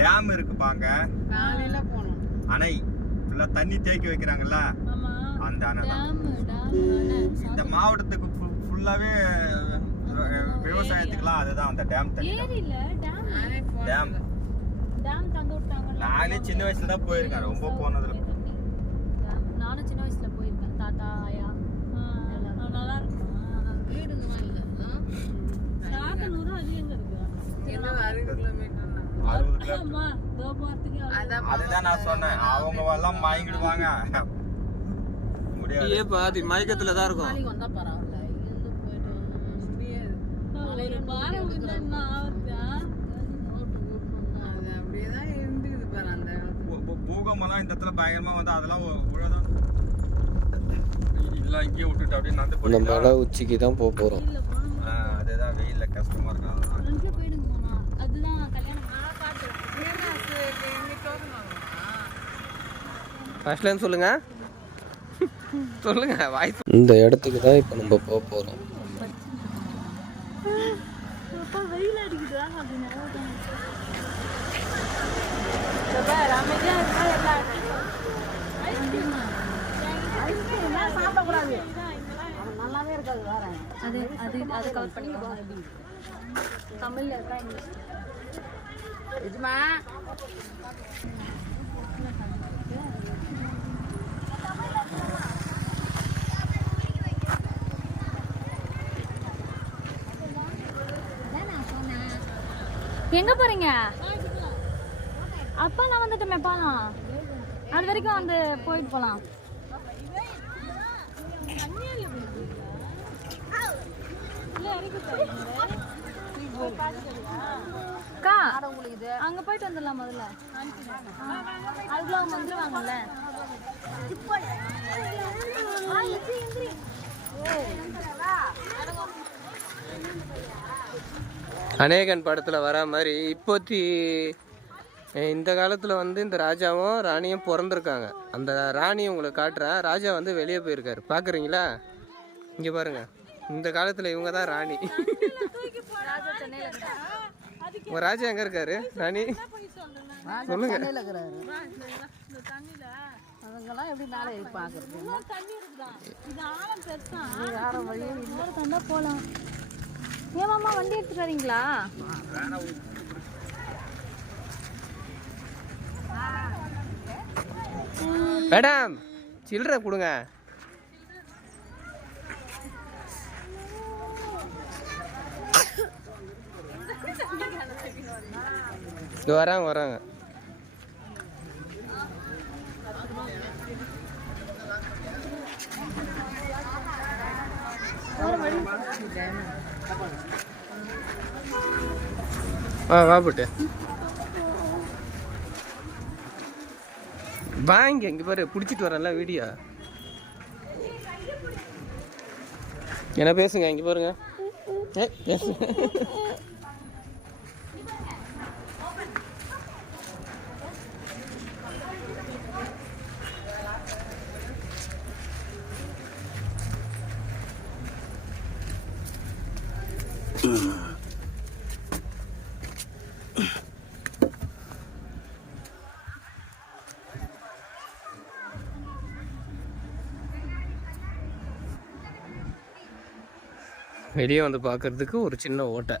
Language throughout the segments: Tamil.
டேம் இருக்குப்பாங்க. காலையில போனோம். அணை ஃபுல்லா தண்ணி தேக்கி வைக்கிறாங்கல்ல, அந்த அணை தான். இந்த மாவட்டத்துக்கு ஃபுல்லாவே விவசாயத்துக்குலாம் அதுதான் அந்த டேம் தண்ணி. டேம் நானே சின்ன வயசுல தான் போயிருக்கேன், ரொம்ப போனதுல. நானும் சின்ன வயசுல போயிருக்கேன், தாத்தா ஆயா நல்லா இருக்கும். வீடுங்கலாம் இல்ல. சாத்தனூர் அது எங்க இருக்கு? 60 கிலோமீட்டர். அதுதான் நான் சொன்னேன், அவங்க எல்லாம் மயங்கிடுவாங்க. முடியாது, பாதி மயக்கத்துல தான் இருக்கும். நாளைக்கு வந்தா பரவாயில்ல, இருந்து போயிட்டு முடியாது. அது அப்படியேதான் இருந்துக்குது பாரு அந்த பூகம்பெல்லாம் இந்த இடத்துல பயங்கரமா வந்து அதெல்லாம் உழதான் இல்ல, இங்கேயே விட்டுட்டு அப்படியே நடந்து போய் நம்ம மலை உச்சிக்கு தான் போக போறோம். அதுதான் வெயில்ல கஷ்டமா இருக்கும். ஃபர்ஸ்ட்ல இருந்து சொல்லுங்க சொல்லுங்க வாய்ஸ். இந்த இடத்துக்கு தான் இப்போ நம்ம போக போறோம். வெயில் அடிக்குது. நல்லாவே இருக்காது வேற. அது அது அதை கவர் பண்ணிக்கலாம். தமிழ்ல இருக்கா இங்கிலீஷ்? இதுமா எங்க போறீங்க? அப்பா நான் வந்துட்டேன் பாலாம், அது வரைக்கும் வந்து போயிட்டு போலாம். அங்க போயிட்டு வந்துடலாம் முதல்ல, அதுக்குள்ள அவங்க வந்துருவாங்கல்ல. அநேகன் படத்துல வர மாதிரி இப்போத்தி இந்த காலத்துல வந்து இந்த ராஜாவும் ராணியும் பிறந்திருக்காங்க. அந்த ராணியை உங்களுக்கு காட்டுறேன். ராஜா வந்து வெளியே போயிருக்காரு, பாக்குறீங்களா? இங்க பாருங்க, இந்த காலத்துல இவங்க தான் ராணி. உங்க ராஜா எங்க இருக்காரு? ராணி சொல்லுங்க. அவங்கெல்லாம் எப்படி மேலே பார்க்கறது? போலாம். ஏன் மாமா வண்டி எடுத்துட்டு வரீங்களா? மேடம் சில்லறை கொடுங்க. வராங்க வராங்க. வா போட்டு வாங்க. இங்க பாரு, பிடிச்சிட்டு வரேன்ல வீடியோ. என்ன பேசுங்க, இங்க பாருங்க. பேசு. வெளியே வந்து பார்க்கறதுக்கு ஒரு சின்ன ஓட்டை.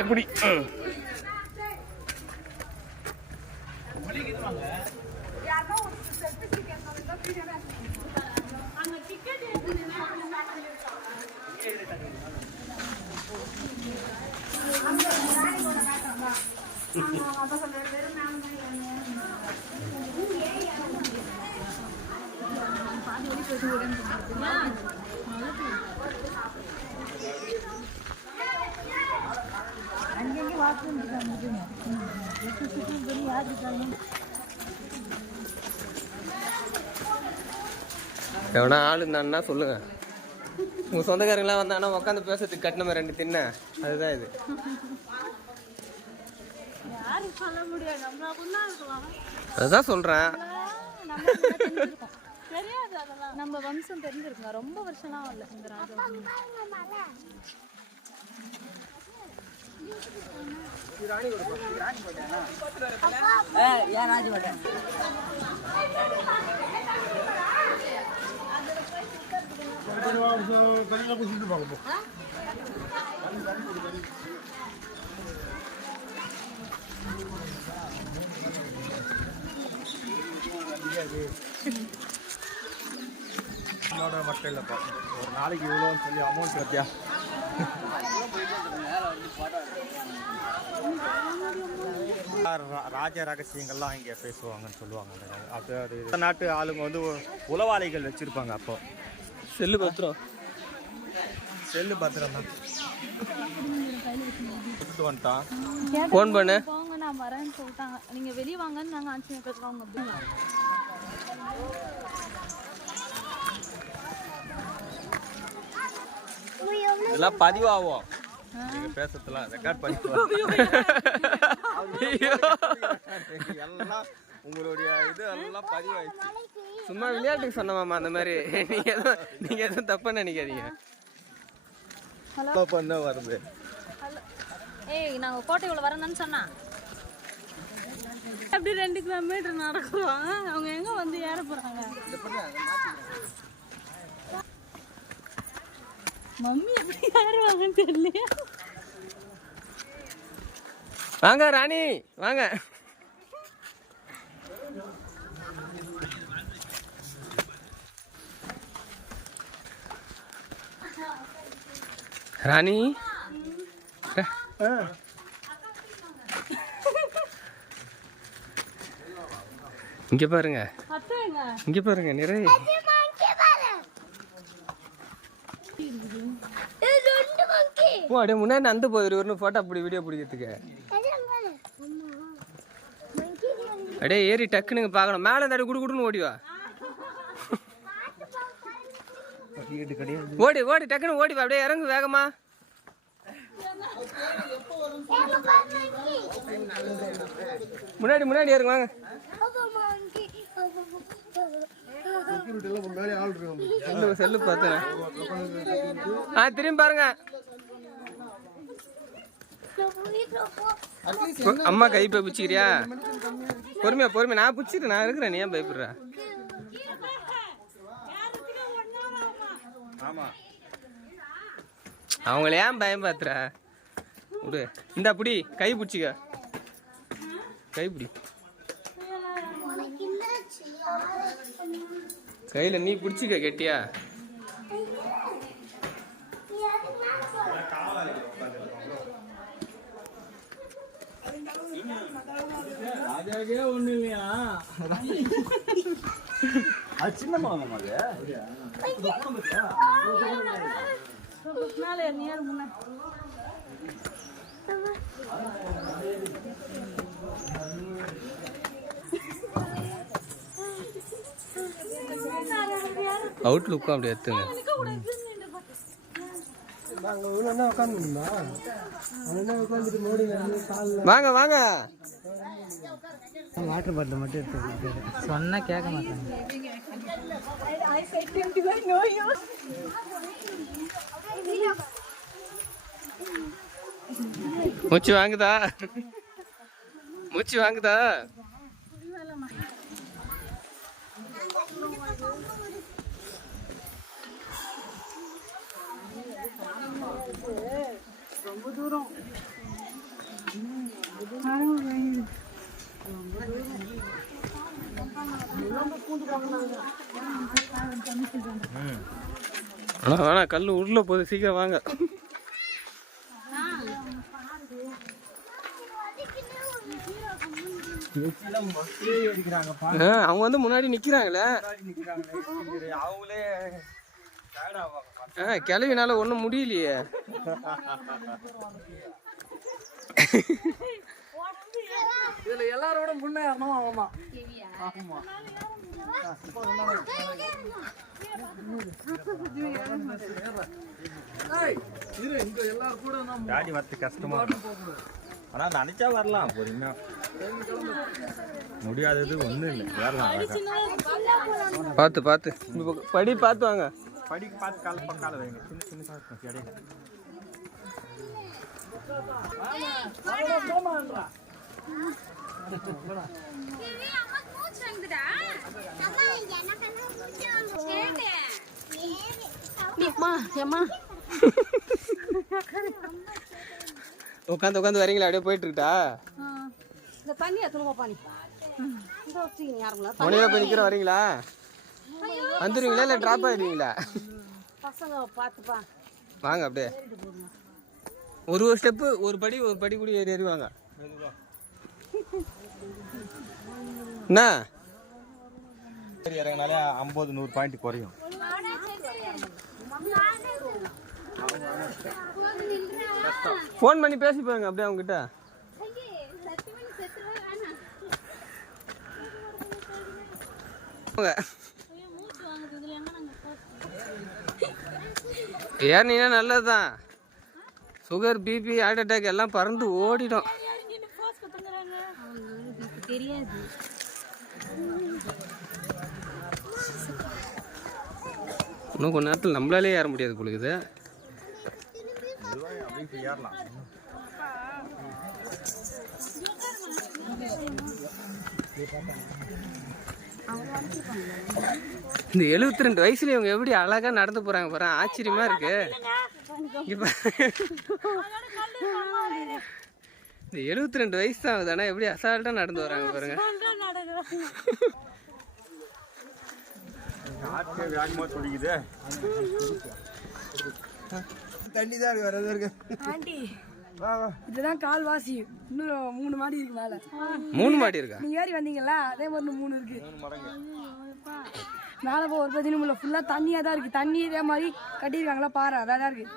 எப்படி எவனா ஆள் இருந்தான்னா சொல்லுங்க. உங்கள் சொந்தக்காரங்களாம் வந்தாங்கன்னா உட்காந்து பேசுறதுக்கு கட்டினமே 2 தின்ன அதுதான் இது. யாரும் சொல்ல முடியாது, நம்மளாக்குன்னா இருக்கலாம். அதுதான் சொல்கிறேன். தெரியாது அதெல்லாம், நம்ம வம்சம் தெரிஞ்சிருக்குங்க, ரொம்ப வருஷம்லாம் இல்லை இந்த ராஜா. மட்டும் இல்லைப்பா, ஒரு நாளைக்கு இவ்வளோன்னு சொல்லி அமௌண்ட் வச்சியா ராஜ ரகசியங்கள்லாம் இங்கே பேசுவாங்கன்னு சொல்லுவாங்க. அது நாட்டு ஆளுங்க வந்து உளவாளிகள் வச்சிருப்பாங்க. அப்போ செல்லு பத்திரம் தான் வந்துட்டான். ஃபோன் பண்ணு. போங்க, நான் வரேன்னு சொல்லிட்டாங்க. நீங்க வெளியே வாங்கன்னு நாங்கள் ஆட்சி பேசுகிறோம். அப்படிங்க இதெல்லாம் பதிவாகும், நீங்க பேசுறதுலாம் ரெக்கார்ட் பண்ணிக்குவோம். எல்லாம் உங்களுடைய இது எல்லாம் பதிவாயிடுச்சு. சும்மா விளையாட்டுக்கு சொன்னமாம்மா அந்த மாதிரி. நீங்கள் எதுவும் தப்பாக நினைக்காதீங்க. பண்ண வருது. ஏய், நாங்கள் கோட்டைக்குள்ள வரணும்னு சொன்னா அப்படி 2 கிலோமீட்டர் நடக்குறோம். அவங்க எங்க வந்து ஏற போறாங்க? மம்மி எப்படி ஏறுவாங்கன்னு தெரியல. வாங்க ராணி வாங்க. ராணி இங்க பாருங்க, இங்க பாருங்க நிறைய. ஓ அப்படியே முன்னாடி அந்த போயிரு ஒரு போட்டோ அப்படி வீடியோ பிடிக்கிறதுக்கு. அப்படியே ஏறி டக்குனுங்க பார்க்கணும். மேலே இந்த குடு குடுன்னு ஓடிவா. ஓடி ஓடி டக்குன்னு ஓடிவா. அப்படியே இறங்கு வேகமா. முன்னாடி முன்னாடி ஏறுங்க வாங்க. செல்லு பார்த்தேன். திரும்பி பாருங்க. அம்மா கை போய் பிடிச்சிக்கிறியா? பொறுமையா பொறுமையா. நான் பிடிச்சிட்டு நான் இருக்கிறேன், நீ ஏன் பயப்படுற? அவங்கள ஏன் பயம் பாத்துற? விடு. இந்த புடி, கை பிடிச்சிக்க. கை பிடி. கையில நீ பிடிச்சிக்க கெட்டியா. ராஜாவே ஒண்ணு இல்லையா? அது சின்ன மாதம். அது மேலே நேர் முன்னாடி அவுட்லுக்கும் அப்படி எடுத்துங்க. வாங்க வாங்க. வாட்டர் பாட்டில் மட்டும் எடுத்து சொன்னா கேட்க மாட்டாங்க. மூச்சு வாங்குதா? மூச்சு வாங்குதா? ரொம்ப தூரம். வேணா கல் உள்ள போகுது, சீக்கிரம் வாங்க. அவங்க வந்து முன்னாடி நிக்கிறாங்களே, அவங்களே கிளவினால ஒண்ணும் முடியலையே. இதுல எல்லாரோட முன்னே ஆமா ஆமா ஆமா காடி வரது கஷ்டமா ஆனா நினைச்சா வரலாம் பொறுமையா முடியாதது ஒண்ணும் இல்லை வரலாம் பார்த்து பார்த்து படி பார்த்து வாங்க படிக்க பார்த்து கால பக்கால வைங்க சின்ன சின்னதா இருக்கும் இடையில உட்காந்து உட்காந்து வரீங்களா அப்படியே போயிட்டு இருக்கா முனையில போய் நிக்கிற வரீங்களா வந்துடுவீங்களா இல்லை ட்ராப் ஆகிடுவீங்களா வாங்க அப்படியே ஒரு ஸ்டெப்பு ஒரு படி கூட ஏறி வாங்க என்ன இறங்கினாலே 50-100 பாயிண்ட் குறையும் ஃபோன் பண்ணி பேசி பாருங்க அப்படியே அவங்ககிட்ட ஏறினீங்கன்னா நல்லதுதான் சுகர் பிபி ஹார்ட் அட்டாக் எல்லாம் பறந்து ஓடிடும் தெரியாது இன்னும் கொஞ்ச நேரத்தில் நம்மளாலே ஏற முடியாது பொழுது ஏறலாம் இந்த 72 வயசுல இவங்க எப்படி அழகா நடந்து போறாங்க பாரு ஆச்சரியமா இருக்கு இந்த 72 வயசு தான் ஆகுது ஆனா எப்படி அசால்ட்டா நடந்து வராங்க பாருங்க வேகமா துடிக்குது தண்ணிதான் இருக்கு வேற எதுவும் இருக்கு ஆண்டி இதுதான் கால்வாசி இன்னும் 3 மாடி இருக்கு மேல 3 மாடி இருக்கா நீங்க ஏறி வந்தீங்கல்ல அதே மாதிரி 3 இருக்கு மேலே போய் ஒரு பிரச்சனையும் இல்லை ஃபுல்லாக தண்ணியாக தான் இருக்குது தண்ணி இதே மாதிரி கட்டியிருக்காங்களா பாரு அதான் தான் இருக்குது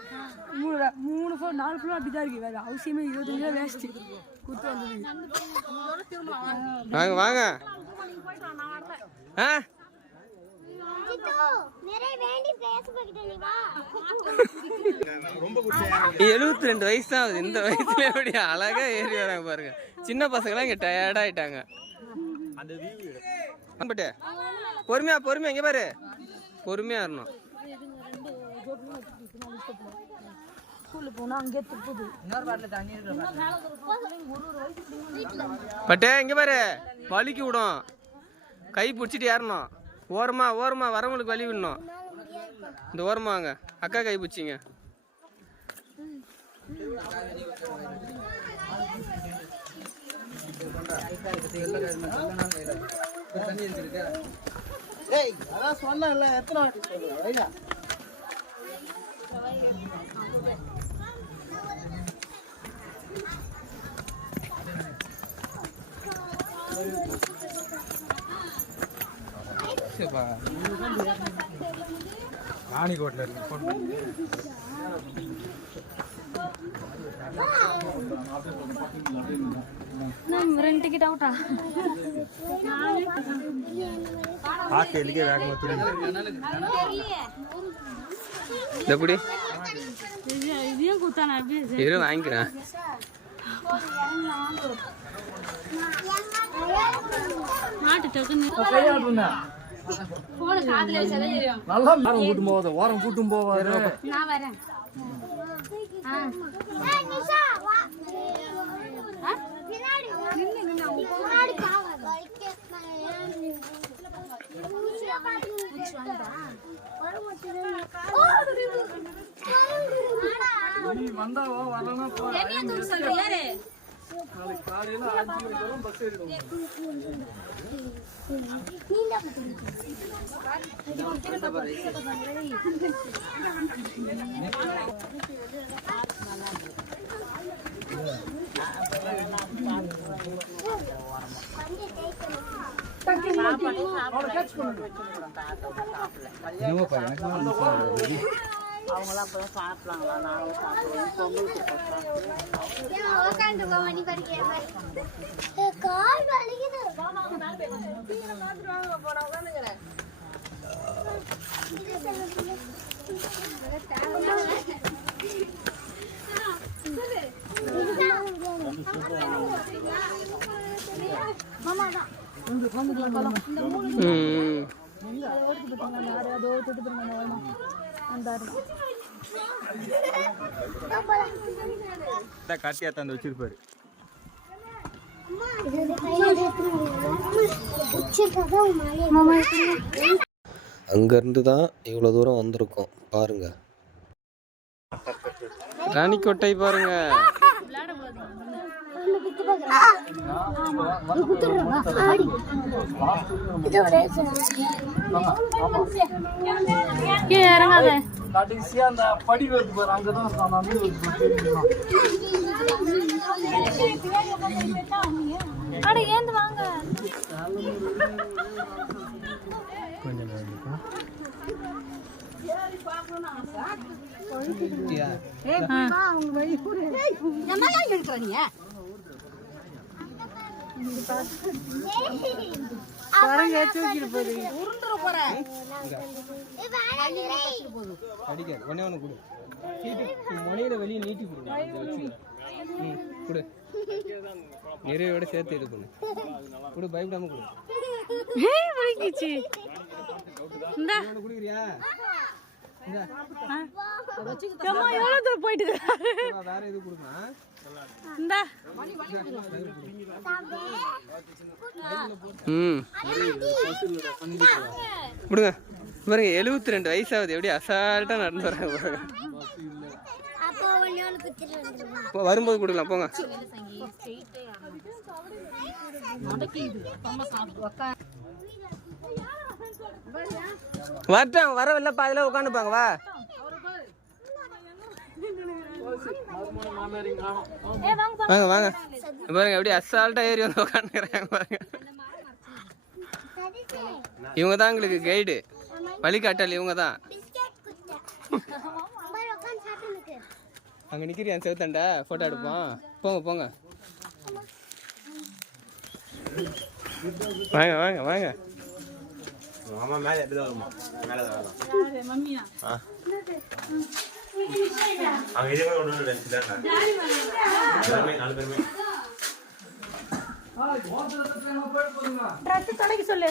3 ஃப்ளோர் 4 ஃப்ளோர் அப்படி தான் இருக்குது வேறு அவசியமே 25 ரூபா வேஸ்ட்டு கொடுத்து வந்தது வாங்க வாங்க ஆ 72 வயசு தான் ஆகுது இந்த வயசுல எப்படி அழகா ஏறி வராங்க பாருங்க சின்ன பசங்களாம் இங்க டயர்ட் ஆயிட்டாங்க பொறுமையா இங்க பாரு பொறுமையா இருணும் பட்டே இங்க பாரு வலிக்கு விடும் கை பிடிச்சிட்டு ஏறணும் ஓரமா வரவங்களுக்கு வலி விடணும் இந்த ஓரமா வாங்க அக்கா கை பிடிச்சிங்க சொன்னல எத்தனை வாட்டி சொல்லுங்க ராணிகோட்டில் இருக்கு ரெண்டு டிக்கெட் அவுட்டா ஆஸ்திரேலியா வேகமாக எப்படி இதையும் குத்தானா இரு வாங்கிக்கிறேன் மாட்டு டக்குன்னு போன காதுல வச்சாலே தெரியும் நல்லா வாரம் கூட்டும் போவாத வாரம் கூட்டும் போவாத நான் வரேன் நிஷா வா பின்னாடி நின்னு பின்னாடி பாவாத நீ வந்தாவோ வரலனா போ என்ன தூர சொல்றியாரே நாளைக்கு காலையில 5 மணிக்கு பஸ் ஏறிடுவோம் அவங்களாம் அப்பதான் சாப்பிட்றாங்களா, நாங்களும் சாப்பிடுவோம். பொங்கலுக்கு காட்டியா தந்து வச்சிருப்பாரு. அங்கேருந்து தான் இவ்வளோ தூரம் வந்திருக்கோம் பாருங்க. ராணிக்கோட்டை பாருங்க. கடைசியா அந்த படி வருது பாரு, அங்கதான் ஏந்து வாங்க. வெளியே நீட்டி கொடு, நிறையோட சேர்த்து இது பண்ணு கொடு, பயப்படாம கொடு. குடிக்கிறியா? போயிட்டு வேற எது கொடுக்கலாம்? கொடுங்க பாருங்க. 72 வயசாகுது, எப்படி அசால்ட்டா நடந்து வராங்க பாருங்க. வரும்போது கொடுக்கலாம் போங்க. வரட்டும், வரவில்லை பாதியில உட்காந்துப்பாங்க. வா வாங்க வாங்க பாருங்க, எப்படி அசால்ட்டா ஏறி வந்து உட்காந்துக்கிறாங்க பாருங்க. இவங்க தான் எங்களுக்கு கைடு, வழிகாட்டல் இவங்க தான். அங்கே நிற்கிறியா செவத்தாண்டா, ஃபோட்டோ எடுப்போம். போங்க போங்க, வாங்க வாங்க வாங்க. ஆமா, மேலே எப்படி தான் வருமா? மேலே தான் வரலாம். அவங்க இதே மாதிரி ஒன்று நாலு பேருமே சொல்லு.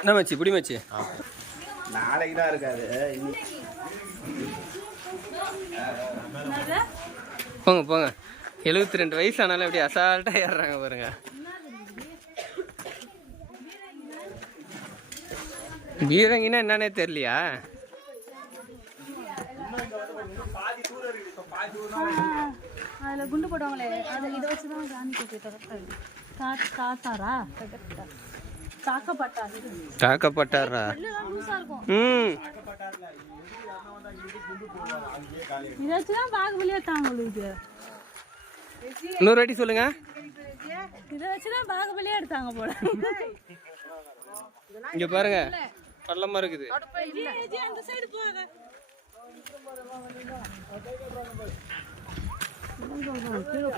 என்ன மச்சி, இப்படி மச்சி நாளைக்கு தான் இருக்காது. போங்க போங்க. 72 வயசு ஆனாலும் எப்படி அசால்ட்டா ஏறுறாங்க பாருங்க. பீரங்கினா என்னன்னே தெரியலையா? அதுல குண்டு போடுவாங்களே, அதை இதை வச்சுதான் சாமி கூப்பிட்டு காத்தாரா தாக்கப்பட்டாரா? இதை வச்சுதான் பாகுபலியா தாங்க. இன்னொரு வாட்டி சொல்லுங்க. இதை வச்சுதான் பாகுபலியா எடுத்தாங்க போல. இங்க பாருங்க, பள்ளமா இருக்குது. அந்த சைடு போகாத.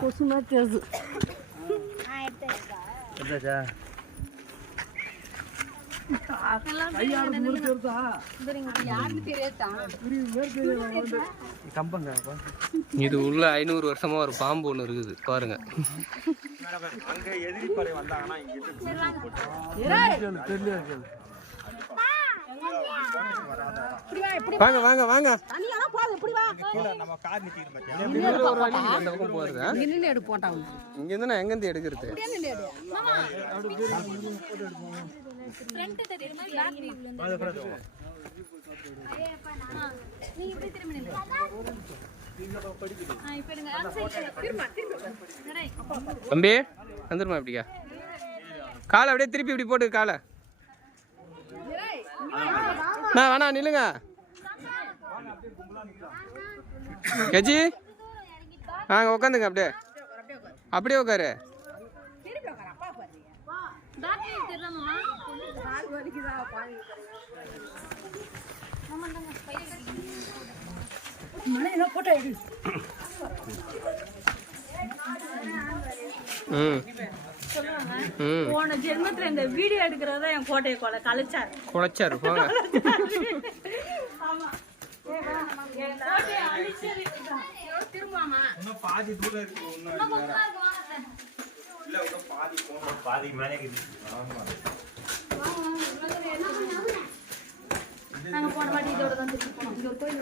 கொசு மாதிரி இது உள்ள 500 வருஷமா ஒரு பாம்பு ஒண்ணு இருக்குது பாருங்க. அங்க எதிரி படை வந்தாங்கன்னா வாங்க வாங்க வாங்க. நம்ம கார் நிக்கிது இங்க இருந்து எங்க இருந்து எடுக்கிறது? தம்பி வந்துருமா? இப்படியா காலை அப்படியே திருப்பி இப்படி போட்டு காலை. வேணா நில்லுங்க. கஜி வாங்க உட்காந்துங்க. அப்படியே அப்படியே உட்காரு. மனை என்ன போட்டோ எடு. போன ஜென்மத்துல இந்த வீடியோ எடுக்கிறதா என் கோட்டையை குலைச்சாரு போங்க. ஆமா இன்னும் பாதி தூரம் இருக்கு. இல்ல இன்னும் பாதி போகணும். பாதி மேலே இருக்குது. ஆமா நாங்க போன வாட்டி இதோட தான் திருப்பி போனோம். இங்க ஒரு கோயில்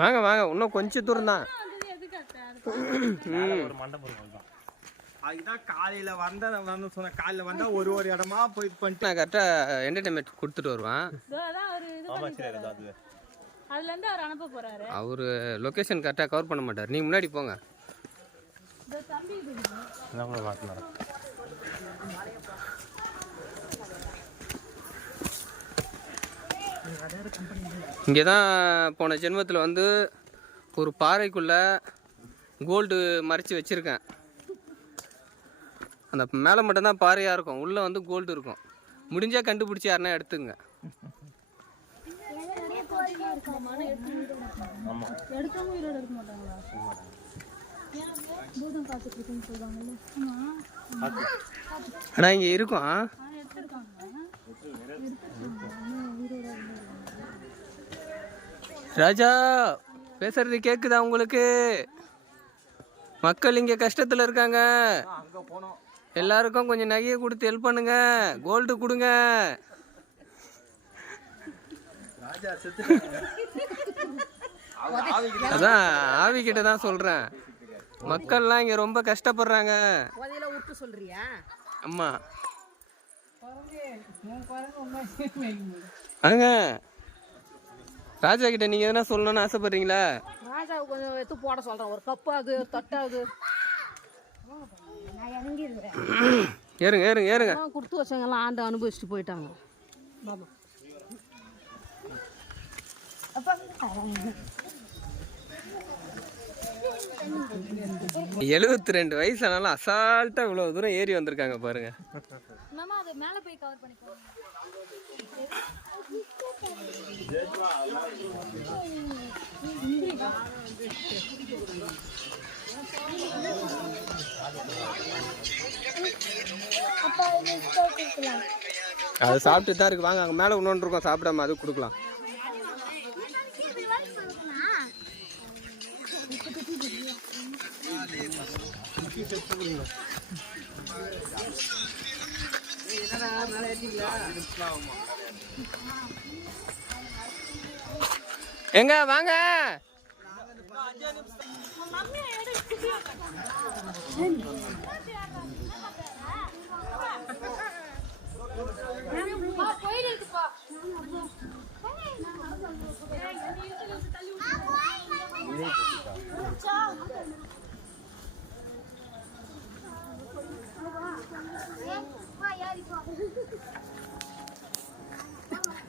வாங்க வாங்க, இன்னும் கொஞ்சம் தூரம் தான். அதுதான் காலையில வந்தா சொன்ன. காலையில வந்தா ஒரு இடமா போய் பண்ணிட்டு நான் கரெக்டாக என்டர்டைன்மெண்ட் கொடுத்துட்டு வருவான். அதுல இருந்து அவர் அனுப்ப போறாரு. அவர் லொக்கேஷன் கரெக்டாக கவர் பண்ண மாட்டார். நீங்கள் முன்னாடி போங்க. இங்கே தான் போன ஜென்மத்தில் வந்து ஒரு பாறைக்குள்ளே கோல்டு மறைச்சி வச்சுருக்கேன். அந்த மேலே மட்டும்தான் பாறையாக இருக்கும், உள்ளே வந்து கோல்டு இருக்கும். முடிஞ்சால் கண்டுபிடிச்சி யாருன்னா எடுத்துங்க. ஆனால் இங்கே இருக்கும். ராஜா பேசுறது கேக்குதா உங்களுக்கு? மக்கள் இங்கே கஷ்டத்தில் இருக்காங்க. எல்லாருக்கும் கொஞ்சம் நகையை கொடுத்து ஹெல்ப் பண்ணுங்க. கோல்டு கொடுங்க. அதான் ஆவி கிட்ட தான் சொல்றேன். மக்கள்லாம் இங்க ரொம்ப கஷ்டப்படுறாங்க. அம்மா அங்க ராஜா கிட்ட நீங்க எதனா சொல்லணும்னு ஆசைப்படுறீங்களா? ராஜாவுக்கு கொஞ்சம் எடுத்து போட சொல்றேன். ஒரு கப்பு அது தட்டாது ஏறுங்க ஏறுங்க ஏறுங்க. கொடுத்து வச்சவங்கலாம் ஆண்டு அனுபவிச்சுட்டு போயிட்டாங்க. பாபா 72 வயசானாலும் அசால்ட்டா இவ்வளவு தூரம் ஏறி வந்திருக்காங்க பாருங்க. மாமா அது மேல போய் கவர் பண்ணிக்கோ. அது சாப்பிட்டு தான் இருக்கு. வாங்க அங்க மேல இன்னொன்று இருக்கும் சாப்பிடாம, அது கொடுக்கலாம். எங்க வாங்க.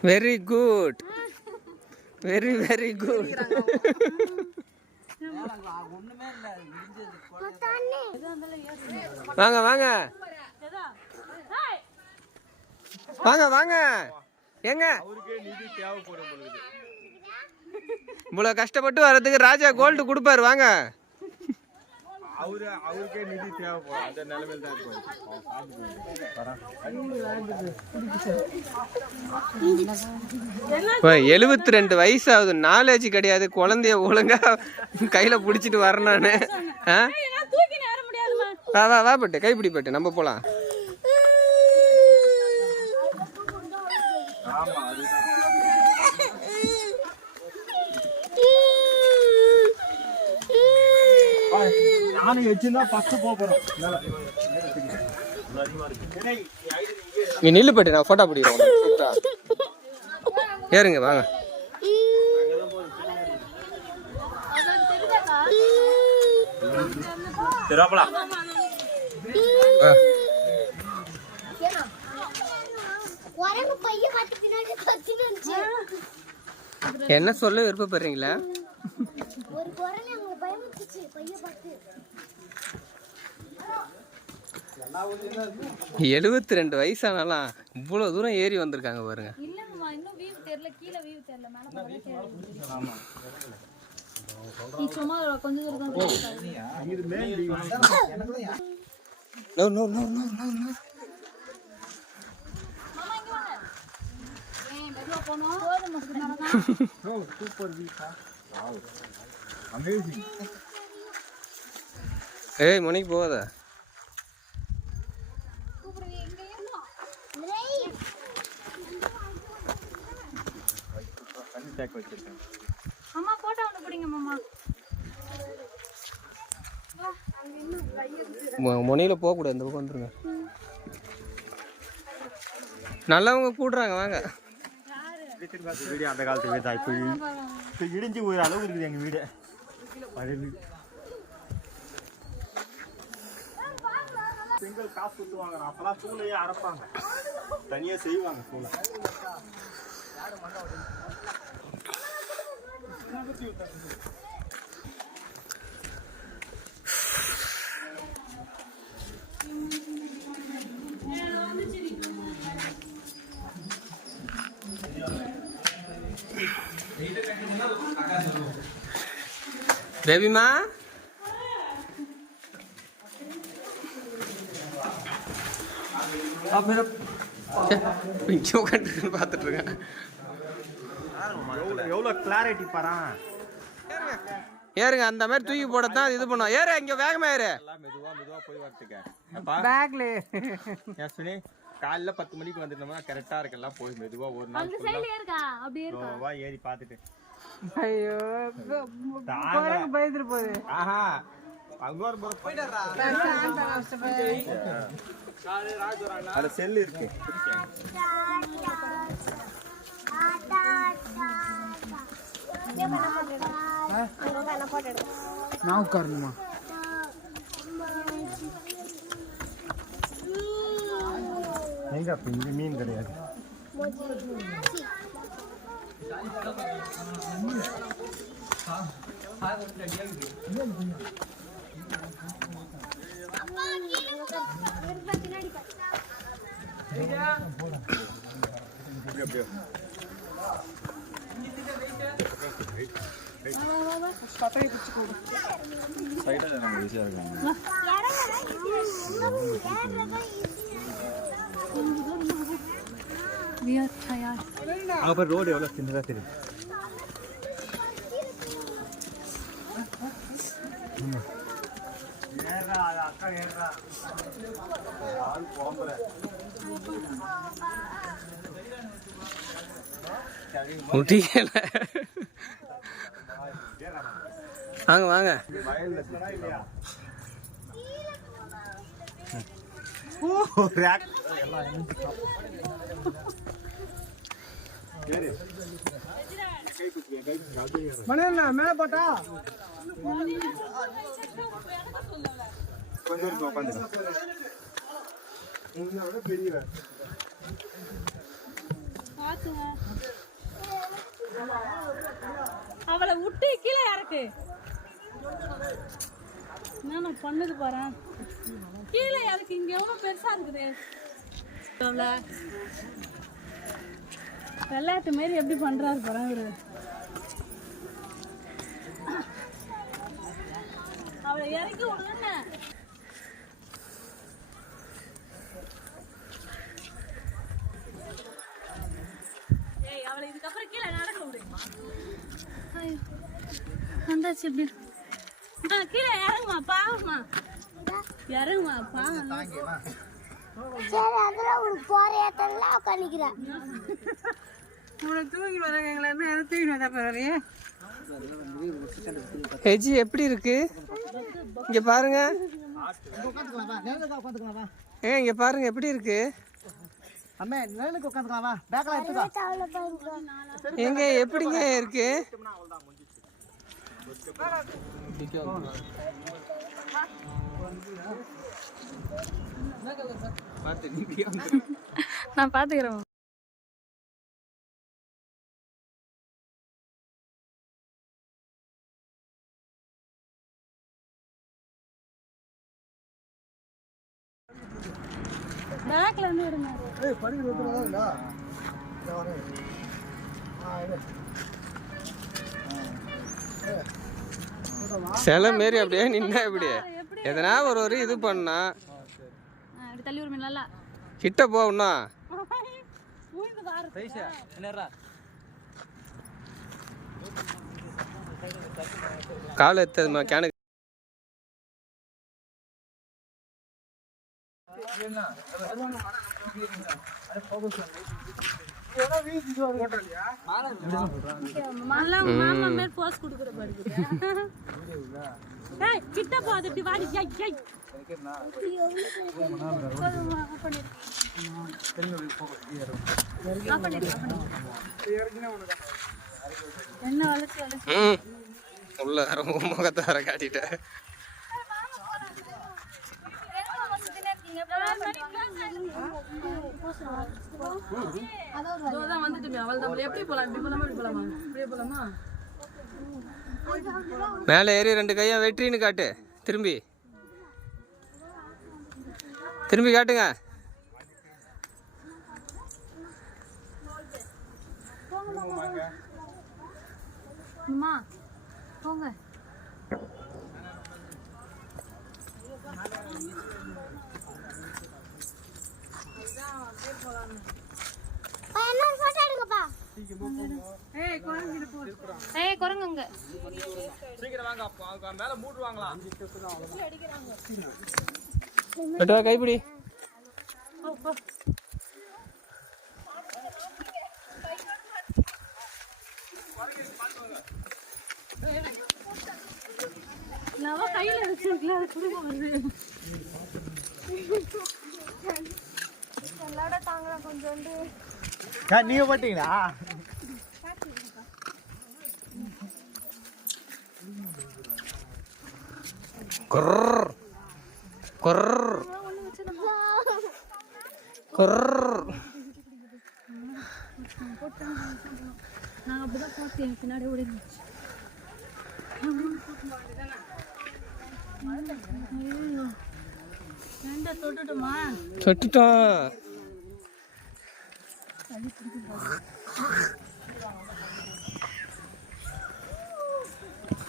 Very good, very very good. வாங்க வாங்க வாங்க வாங்க. எங்க இவ்வளவு கஷ்டப்பட்டு வர்றதுக்கு ராஜா கோல்டு கொடுப்பாரு. வாங்க. அவருக்கே நிதி தேவைப்படும். அந்த நிலைமையில் தான் இருக்கும். 72 வயசு ஆகுது. நாலேஜ் கிடையாது. குழந்தைய ஒழுங்கா கையில பிடிச்சிட்டு வரேன் நானு. வா வா வா பட்டு கைப்பிடி பட்டு நம்ம போலாம். நானும் வச்சுன்னா பத்து போறோம். நீ நில்லு பட்டு, நான் போட்டோ பிடிக்கிறேன். ஏறுங்க வாங்க. என்ன சொல்ல விருப்பப்படுறீங்களா? 72 வயசானாலாம் இவ்வளோ தூரம் ஏறி வந்திருக்காங்க பாருங்க. இல்லம்மா இன்னும் வியூ தெரியல, கீழே வியூ தெரியல, மேல பார்த்தா கீழே. நீ சும்மா கொஞ்சம் தூரம் no no no no no no. மாமா இங்க வாங்க. ஏய் மெதுவா போணும். சூப்பர் வீக்கா அமேசிங். ஏய் மணிக்கு போகாத. தண்ணி டேக் வச்சிருக்கேன். அம்மா போட்டோ ஒன்று பிடிங்க மாமா. முனையில் போகக்கூடாது, இந்த பக்கம் வந்துருங்க. நல்லவங்க கூடுறாங்க வாங்க. வீடு அந்த காலத்து வீடு தான். இப்போ இடிஞ்சு ஒரு அளவு இருக்குது எங்கள் வீடு. செங்கல் காசு கொடுத்து வாங்குறோம். அப்பெல்லாம் சூளையே அரைப்பாங்க, தனியாக செய்வாங்க சூளை. பேபிமா இங்கே உட்காந்து பார்த்துட்டு இருக்கேன். எவ்வளோ கிளாரிட்டி பாரு. ஏறுங்க, அந்த மாதிரி தூக்கி போடத்தான் இது பண்ணுவோம். ஏறு இங்கே வேகமா ஏறு. மெதுவா போய் வரத்துக்கு பேக்ல சுனி காலைல 10 மணிக்கு வந்துட்டோம்னா கரெக்டா இருக்குல்ல. போய் மெதுவா ஒரு நாள் அந்த சைடுல இருக்கா அப்படியே இருக்கா. வா ஏறி பார்த்துட்டு. ஐயோ பயந்துட்டு போகுது. ஆஹா அங்க ஒரு போயிடறா. அது செல் இருக்கு. நான் உட்காரணுமா? எங்க அப்ப இங்க மீன் கிடையாது. அப்புறம் ரோடு எவ்வளோ சின்னதாக தெரியும். முடியல. வாங்க வாங்க. மேல போட்டா கொஞ்சம் இருக்கு உட்காந்து. பெரிய அவளை விட்டு கீழே இறக்கு. என்ன பண்ணது பாரு, கீழே இறக்கு. இங்க எவ்வளவு பெருசா இருக்குது. விளையாட்டு மாரி எப்படி பண்றாரு பாரு அவரு. அவளை இறக்கி விடுங்க. ஏய் அவளை இதுக்கப்புறம் கீழே நடக்க விடுமா. வந்தாச்சு எப்படி. கீழே இறங்குமா பாவமா. இறங்குமா பாவம். தூங்கி வராங்க. எங்களை என்ன தூங்கி வந்தா போறியே. ஹெஜி எப்படி இருக்கு? இங்க பாருங்க. இங்க பாருங்க எப்படி இருக்கு. அம்மா நிழலுக்கு உட்காந்துக்கலாம். வா பேக்கெல்லாம் எடுத்துக்கோ. எங்க எப்படிங்க இருக்கு? நான் பாத்துக்கிறேன். பேக்ல இருந்து விடுங்க. சில மாரி அப்படியே நின்னா இப்படி எதனா ஒரு இது பண்ணா இப்படி தள்ளி விடுமே நல்லா. கிட்ட போகணும்னா ஊய்ந்து பாரு. காலை எத்ததுமா கேனு மாமா மேல போஸ் குடுக்குற பாருங்க. ஏய் கிட்ட போ அது இப்படி வாடி. ஏய் ஏய் என்ன வளச்சு உள்ள முகத்தை வர காட்டிட்டேன். மேலே ஏறி 2 கையா வெற்றின்னு காட்டு. திரும்பி திரும்பி காட்டுங்க. அம்மா போங்க. ஏய் குரங்குங்க. சீக்கிரம் வாங்க, அப்போ மேல மூடுவாங்களா? வெட்டுவா கைப்பிடி. நவ கையில வச்சிருக்கல அது குடுங்க வந்து. எல்லாட தாங்கலாம் கொஞ்சோண்டு. நீங்க போட்டீங்களா? குர்ர் குர்ர் குர்ர். நான் அப்படிதான் பார்த்தேன், பின்னாடி ஓடிடுச்சு. தொட்டுட்டுமா? தொட்டுட்டோம்.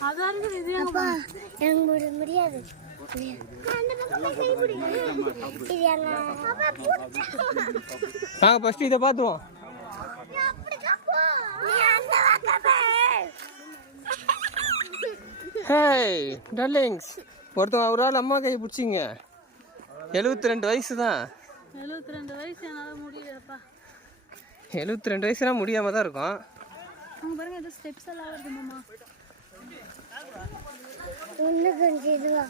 அதான் இருக்குது. இது எனக்கு முடியாது. நாங்கள் ஃபஸ்ட்டு இதை பார்த்துருவோம். ஹேய் டார்லிங்ஸ், ஒருத்தவங்க ஒரு ஆள் அம்மா கை பிடிச்சிங்க. 72 வயசு தான். 72 வயசு என்னால் முடியலப்பா. 72 வயசுனா முடியாமல் தான் இருக்கும். அங்கே பாருங்க, ஏதோ ஸ்டெப்ஸ் எல்லாம் வருது மாமா. ஒன்று கொஞ்சம் இதுவா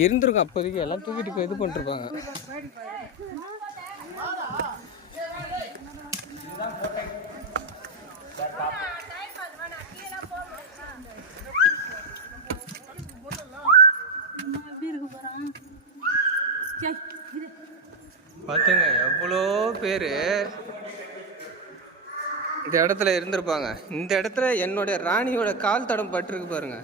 இருந்திருக்கும் அப்போதைக்கு. எல்லாம் தூக்கிட்டு போய் இது பண்ணிருப்பாங்க. பார்த்துங்க எவ்வளோ பேர் இந்த இடத்துல இருந்திருப்பாங்க. இந்த இடத்துல என்னுடைய ராணியோட கால் தடம் பட்டிருக்கு பாருங்க.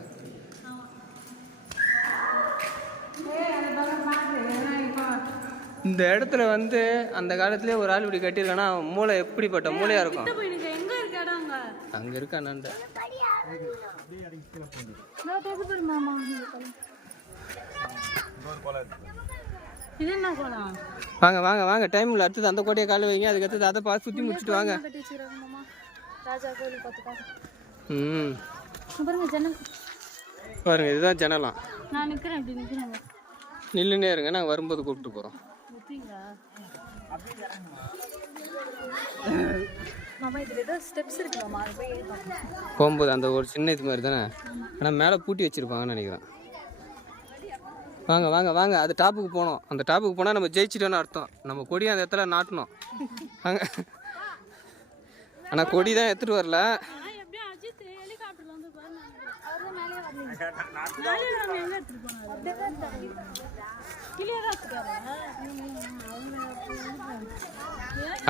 இந்த இடத்துல வந்து அந்த காலத்திலே ஒரு ஆள் இப்படி கட்டியிருக்கானா மூளை எப்படிப்பட்ட மூளையா இருக்கும். அங்க இருக்கானாண்ட வாங்க வாங்க வாங்க. டைம் இல்லை. அடுத்தது அந்த கோட்டையை கால வைங்க. அதுக்கு அடுத்தது அதை பார்த்து சுற்றி முடிச்சுட்டு வாங்க. ம் பாருங்க, இதுதான் ஜன்னலாம். நான் நிற்கிறேன், இப்படி நிற்கிறேன். நில்லுன்னே இருங்க, நாங்கள் வரும்போது கூப்பிட்டு போகிறோம். போகும்போது அந்த ஒரு சின்ன இது மாதிரி தானே, ஆனால் மேலே பூட்டி வச்சுருப்பாங்கன்னு நினைக்கிறேன். வாங்க வாங்க வாங்க. அது டாப்புக்கு போனோம். அந்த டாப்புக்கு போனால் நம்ம ஜெயிச்சிட்டோன்னு அர்த்தம். நம்ம கொடியை அந்த இடத்துல நாட்டணும். வாங்க. ஆனால் கொடி தான் எடுத்துகிட்டு வரல.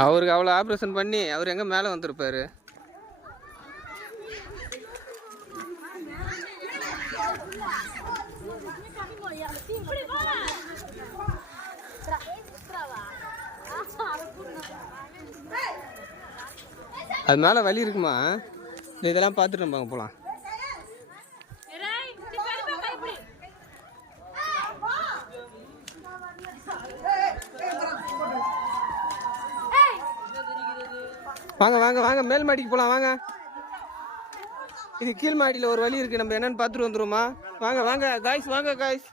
அவருக்கு அவ்வளோ ஆப்ரேஷன் பண்ணி அவர் எங்கே மேலே வந்திருப்பாரு. அது மேலே வலி இருக்குமா? இதெல்லாம் பார்த்துட்டு நம்ம போகலாம். வாங்க வாங்க வாங்க, மேல் மாடிக்கு போகலாம் வாங்க. இது கீழ் மாடியில் ஒரு வழி இருக்குது, நம்ம என்னன்னு பார்த்துட்டு வந்துடுவோமா? வாங்க வாங்க காய்ஸ், வாங்க காய்ஸ்.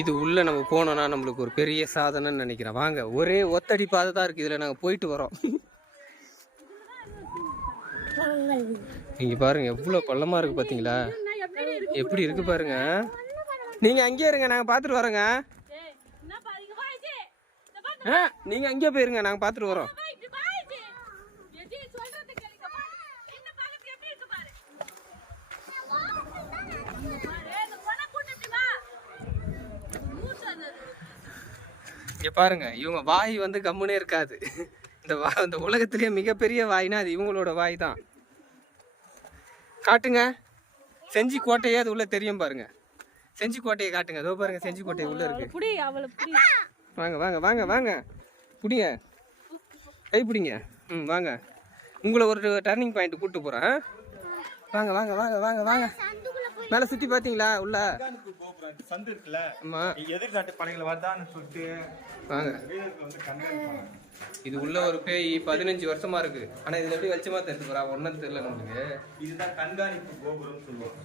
இது உள்ள நம்ம போனோம்னா நம்மளுக்கு ஒரு பெரிய சாதனைன்னு நினைக்கிறேன். வாங்க, ஒரே ஒத்தடி பாதை தான் இருக்குது, இதில் நாங்கள் போயிட்டு வரோம். இங்கே பாருங்க எவ்வளோ பள்ளமாக இருக்குது பார்த்தீங்களா? எப்படி இருக்கு பாருங்க. நீங்கள் அங்கேயே இருங்க, நாங்கள் பார்த்துட்டு வரோங்க. நீங்கள் அங்கேயே போயிருங்க, நாங்கள் பார்த்துட்டு வரோம். இங்கே பாருங்க, இவங்க வாய் வந்து கம்முனே இருக்காது. இந்த உலகத்திலேயே மிகப்பெரிய வாய்னா அது இவங்களோட வாய் தான். காட்டுங்க, செஞ்சி கோட்டையே அது உள்ள தெரியும் பாருங்க. செஞ்சி கோட்டையை காட்டுங்க, அதோ பாருங்க செஞ்சி கோட்டை உள்ள இருக்கு. வாங்க வாங்க வாங்க வாங்க, பிடிங்க, கை பிடிங்க. வாங்க, உங்களை ஒரு டர்னிங் பாயிண்ட் கூப்பிட்டு போகிறேன். வாங்க வாங்க வாங்க வாங்க வாங்க, மேலே சுற்றி பார்த்தீங்களா? உள்ள சந்து இருக்குல்ல, ஆமா, எதிர்நாட்டு படைகளை வருதான்னு சொல்லிட்டு வாங்க. இது உள்ள ஒரு பேய் 15 வருஷமா இருக்கு. ஆனா இதுல எப்படி வெளிச்சமா தெரிஞ்சு போறா ஒன்னும் தெரியல நமக்கு. இதுதான் கண்காணிப்பு கோபுரம் சொல்லுவோம்.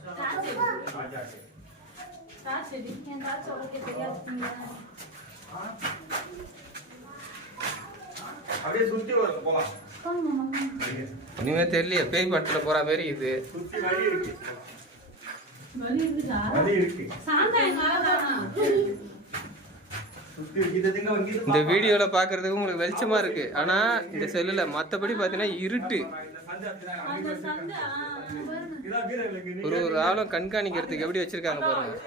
அப்படியே சுத்தி வரும் போலாம். இனிமே தெரியலையே, பேய் படத்துல போற மாதிரி இது. சுத்தி வழி இருக்கு, வழி இருக்கு. இந்த வீடியோல பாக்குறதுக்கு உங்களுக்கு வெளிச்சமா இருக்கு, ஆனா இந்த செல்லுல மத்தபடி பாத்தீங்கன்னா இருட்டு. ஒரு ஆளும் கண்காணிக்கிறதுக்கு எப்படி வச்சிருக்காங்க பாருங்க.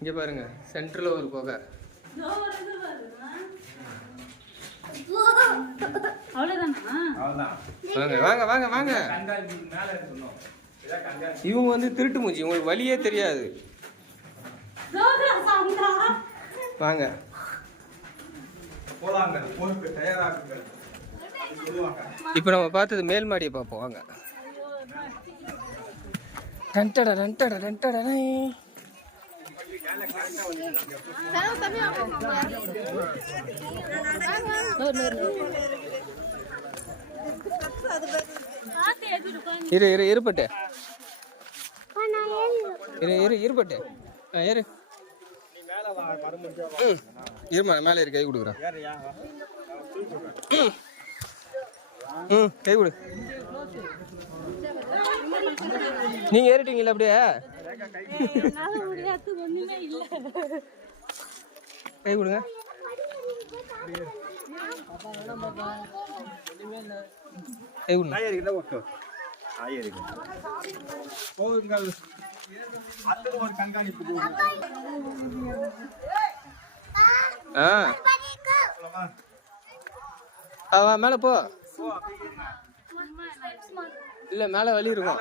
இங்க பாருங்க, சென்டர்ல ஒரு புகை. வாங்க வாங்க வாங்க வாங்க. இவங்க வந்து திருட்டு மூஞ்சி, உங்களுக்கு வழியே தெரியாது. வாங்க இப்ப நம்ம பார்த்தது மேல் மாடியை பார்ப்போம். வாங்க. இரு இரு இருப்பட்டு, இரு இரு இருப்பட்டு, ஏறு. இருமா, மேலே இரு, கை கொடுக்குறேன். கை கொடு. நீங்க ஏறிட்டீங்களா அப்படியே? கை கொடுங்க. கை கொடுங்க. மேல போ. இல்ல மேல வழி இருக்கும்.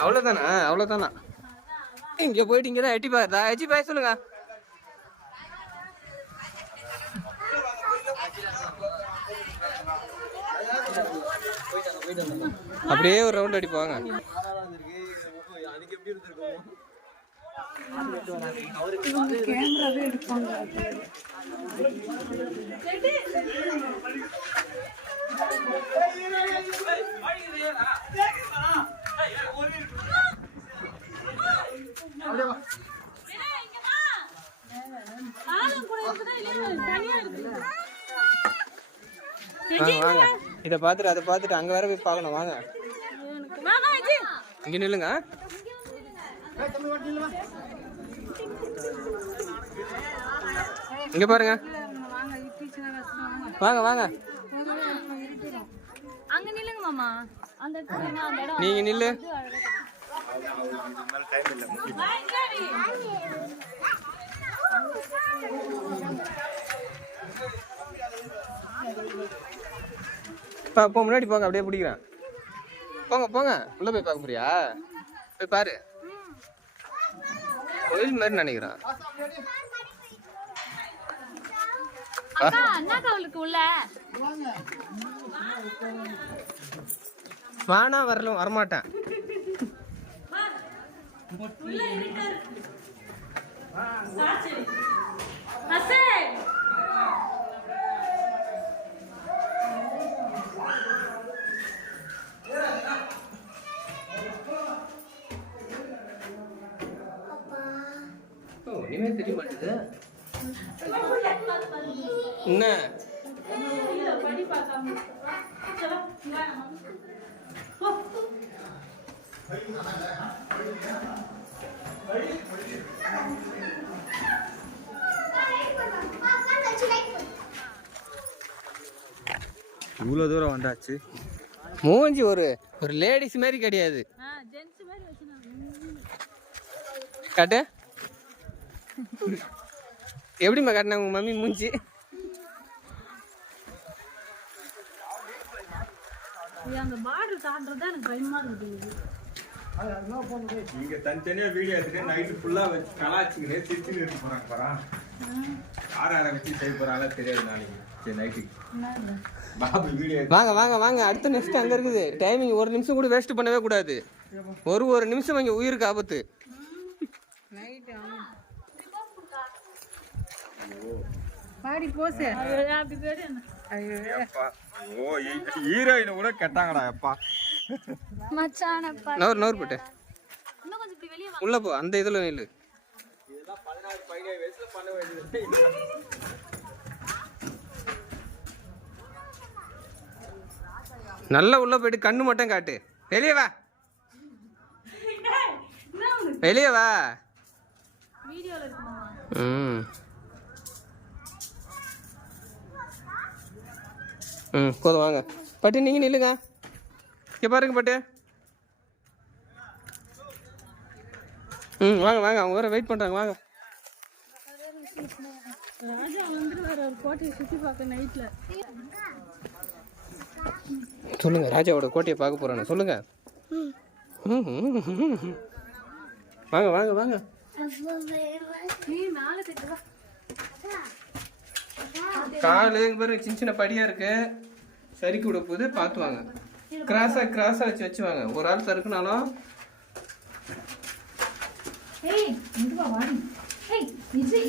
அவ்வளவுதானா? அவ்வளவுதானா? இங்க போயிட்டு இங்கதான் எட்டி பாருதா? எட்டி பாய் சொல்லுங்க. அப்படியே ஒரு ரவுண்ட் அடிப்பாங்க. கேமராவே எடுப்பாங்க. வாங்க, இதை பார்த்துட்டு அதை பார்த்துட்டு அங்கே வேற போய் பார்க்கணும். வாங்க, இங்கே நில்லுங்க. இங்கே பாருங்க, வாங்க வாங்க அங்க நில்லுங்க மாமா. அந்த இடத்துல நின்னா அந்த இடம் நீங்க நில்லு. போ முன்னாடி போங்க, அப்படியே பிடிக்கிறேன். போங்க போங்க, உள்ள போய் பார்க்க போறியா? போய் பாரு, கோயில் மாதிரி நினைக்கிறேன். அக்கா அண்ணாக்கா அவளுக்கு உள்ள வானா வரல, வரமாட்டேன். ஒண்ணுமே தெரிய மாட்டேது. என்ன இவ்வளோ தூரம் வந்தாச்சு. மூஞ்சி ஒரு லேடிஸ் மாதிரி கிடையாது. காட்டு, எப்படிம்மா காட்டினாங்க உங்க மம்மி மூஞ்சி? அந்த பார்டர் தாண்டறதா எனக்கு பயமா இருக்குது. நீங்க தனித்தனியா வீடியோ எடுத்துட்டு நைட்டு ஃபுல்லா வச்சு கலாச்சிக்கினே சிரிச்சுன்னு இருக்கு போறாங்க பாரா. யாரை வச்சு செய்ய போறாங்களோ தெரியாது நாளைக்கு. சரி நைட்டுக்கு பாபு வீடியோ வாங்க வாங்க வாங்க, அடுத்த நெக்ஸ்ட் அங்கே இருக்குது. டைமிங் ஒரு நிமிஷம் கூட வேஸ்ட் பண்ணவே கூடாது. ஒரு நிமிஷம் இங்கே உயிருக்கு ஆபத்து. பாடி போசு. ஓ ஹீரோயின் கூட கேட்டாங்கடா அப்பா. மச்சான நோர் போட்டு இன்னும் கொஞ்சம் இப்படி வெளிய உள்ள போ, அந்த இதுல நில்லு. இதெல்லாம் 16-17 வயசுல பண்ண வேண்டியது. நல்லா உள்ள போயிட்டு கண்ணு மட்டும் காட்டு. வெளியே வா, வெளியே வா. வீடியோல இருக்கு மாமா. போதும் வாங்க. பட்டு நீங்க நில்லுங்க, இங்க பாருங்க பட்டு. வாங்க வாங்க, அவங்க வேற வெயிட் பண்றாங்க, வாங்க. ராஜா வந்துருவாரு ஒரு கோட்டையை சுத்தி பார்க்க நைட்ல. சொல்லுங்க, ராஜாவோட கோட்டையை பார்க்க போறானே, சொல்லுங்க. வாங்க வாங்க வாங்க. நீ மேல போயிட்டு வா. காலு பாருங்க, சின்ன சின்ன படியா இருக்கு, சரிக்கு விட போது பார்த்து வாங்க. கிராஸா வச்சு வாங்க. ஒரு ஆள் சறுக்குனாலும் ஏய் இங்க வா வாடி. ஏய் இது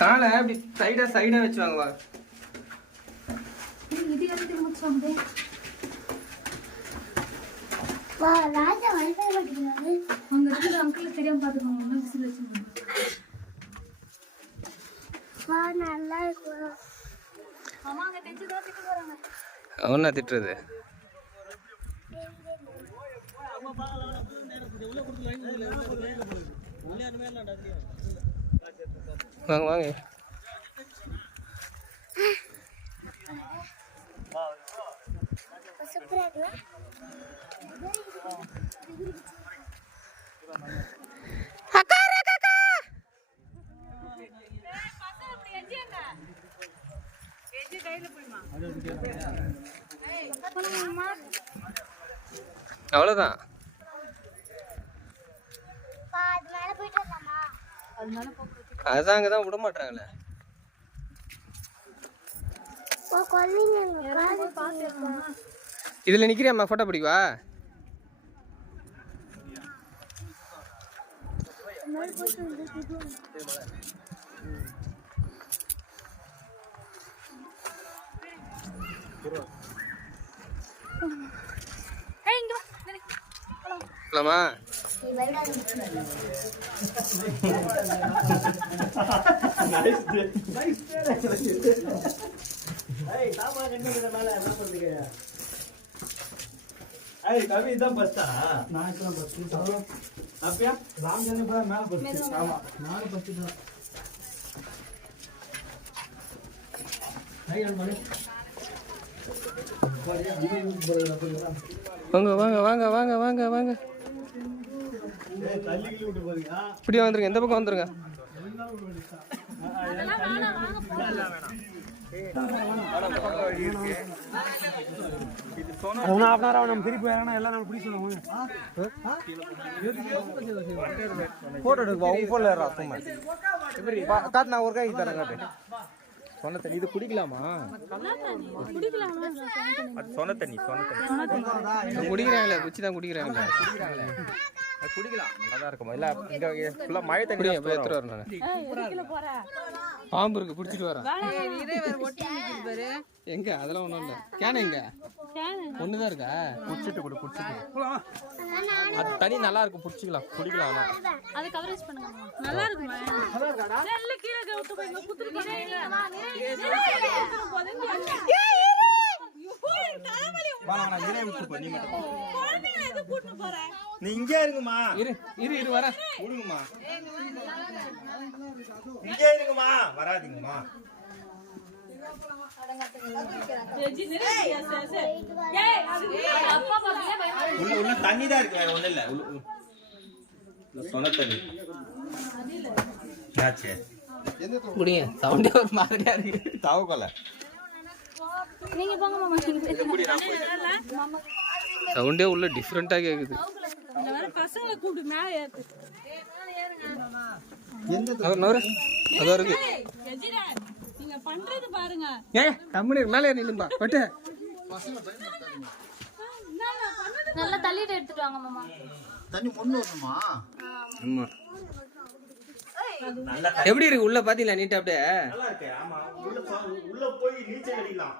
காலை அப்படி சைடா வச்சு வாங்க. வா, இது எதுக்கு முச்சோம்பே? வா ராஜா வைஃபை மாட்டேங்கிறாரு. அங்க இருக்கிற அங்கிள் தெரியாம பாத்துக்கோங்க. ஒண்ணு விசில் வச்சுங்க. வா நல்லா இருக்கு. அம்மா அங்க தெரிஞ்சு தான் திட்டு போறாங்க. அவனா திட்டுறது. வாங்க வாங்க. சூப்பரா இருக்குல. அவ்வளோதான். அது மேல போயிட்டு வரலாமா? அதான் அங்கதான் விட மாட்டாங்களே. ஓ கொல்லிங்க பாத்து. இதுல நிக்கிறியாம்மா, போட்டோ பிடிக்குவா? ஏய் இங்க வா. போலாமா? கவி இதான் பஸ்டா? நான் இப்பதான் பஸ்ட். அப்படியா? ராம்ஜன் இப்பதான் மேல பஸ்ட். ஆமா நானும் பஸ்ட் தான். வாங்க வாங்க வாங்க வாங்க வாங்க வாங்க இப்படியே வந்துருங்க, எந்த பக்கம் வந்துருங்க. திருப்பி எல்லாம் நம்ம பிடிச்சி போட்டோ எடுப்பா உங்க போன்ல சும்மா எப்படி காட்டு நான் ஒரு கை தரேன் காட்டு. சொன்ன தண்ணி இது குடிக்கலாமா? அது சொன்ன தண்ணி குடிக்கிறாங்களே, குச்சி தான் குடிக்கிறாங்களே. குடிக்கலாம், நல்லா தான் இருக்கும். இல்ல இங்க ஃபுல்லா மழை தண்ணி எடுத்துட்டு வரணும். பாம்பு இருக்கு, பிடிச்சிட்டு வரேன். எங்க அதெல்லாம் ஒண்ணும் இல்ல. கேன் எங்க? ஒண்ணுதான் இருக்கா? குடிச்சிட்டு அது தண்ணி நல்லா இருக்கும், பிடிச்சிக்கலாம், குடிக்கலாம். அது கவரேஜ் பண்ணுங்க. நல்லா இருக்குமா? நல்ல கீழே விட்டு போய் குத்துறீங்க. நீ இங்கே இருங்கம்மா, இரு வர விடுங்கம்மா, இங்கே இருங்கம்மா, வராதீங்கம்மா. உள்ள தண்ணி தான் இருக்கு, வேற ஒண்ணும் இல்ல. சொன்ன தண்ணி குடிங்க. சவுண்டே ஒரு மாதிரியா இருக்கு. தவக்கல நீங்க போங்க மாமா. சவுண்டே உள்ள டிஃப்ரெண்டா கேக்குது. பசங்களை கூப்பிடு மேல ஏத்து. அதோ இருக்கு. நீங்க பண்றது பாருங்க. கம்பெனி மேலே நில்லும்பா பட்டு. நல்லா தள்ளிட்டு எடுத்துட்டு வாங்க மாமா. தண்ணி முன்னு வரணுமா? ஆமா. எப்படி இருக்கு உள்ள பாத்தீங்களா? நீட்டா அப்படியே நல்லா இருக்கு. ஆமா, உள்ள போய் நீச்சல் அடிக்கலாம்.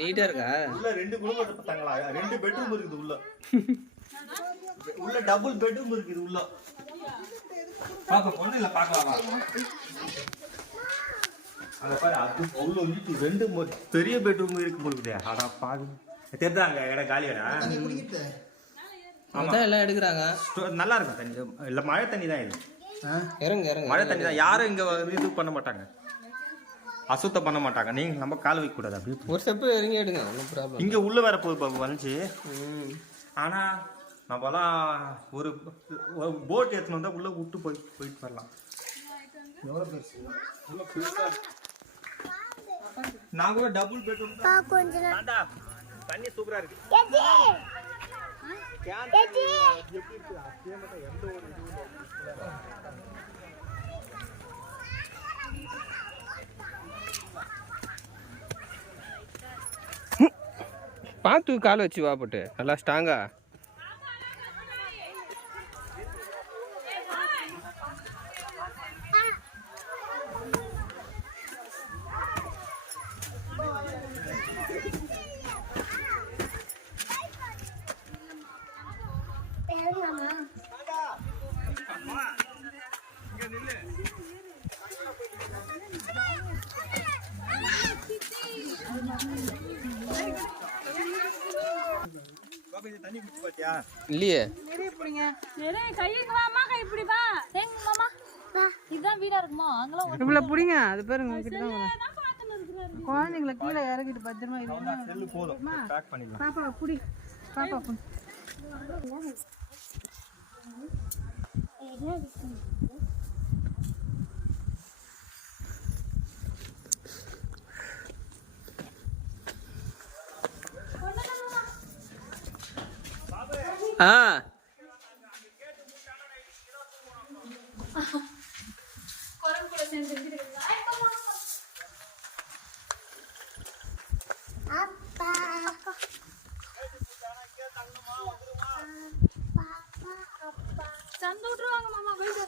நீட்டா இருக்கா? உள்ள 2 குடும்பத்தை பார்த்தாங்களா? 2 பெட்ரூம் இருக்குது உள்ள. உள்ள டபுள் பெட்ரூம் இருக்குது உள்ள. பாக்க ஒண்ணு இல்ல, பாக்கலாம். அங்க பாரு, அது உள்ள வந்து 2 பெரிய பெட்ரூம் இருக்கு போலுதே. அட பாரு, தெரிதாங்க இடம் காலியாடா. அதான் எல்லாம் எடுக்கிறாங்க. நல்லா இருக்கும் தண்ணி. இல்ல மழை தண்ணி தான் இது. இறங்க மழை தண்ணி தான். யாரும் இங்க இது பண்ண மாட்டாங்க, அசுத்தம் பண்ண மாட்டாங்க. நீங்க நம்ம கால் வைக்க கூடாது. அப்படி ஒரு ஸ்டெப் இறங்கி எடுங்க, ஒன்றும் ப்ராப்ளம். இங்க உள்ள வேற போய் வந்துச்சு. ஆனா நம்மலாம் ஒரு போட் எடுத்துன்னு வந்தா உள்ள விட்டு போயிட்டு வரலாம். நான் கூட டபுள் பெட்ரூம் தண்ணி சூப்பரா இருக்கு. பார்த்து கால் வச்சு வா போட்டு நல்லா ஸ்ட்ராங்கா. தண்ணி குடிச்சு பாத்தியா? இல்லையே. இதுதான் வீடா இருக்குமோ? அங்கெல்லாம் இவ்வளவு புடிங்க. அது பாருங்க குழந்தைங்களை கீழே இறக்கிட்டு பத்திரமா செல்லு போதும், பேக் பண்ணிடலாம். பாப்பா புடி, பாப்பா புடி. ஆ அப்பா சந்து விட்டுருவாங்க மாமா. போயிட்டு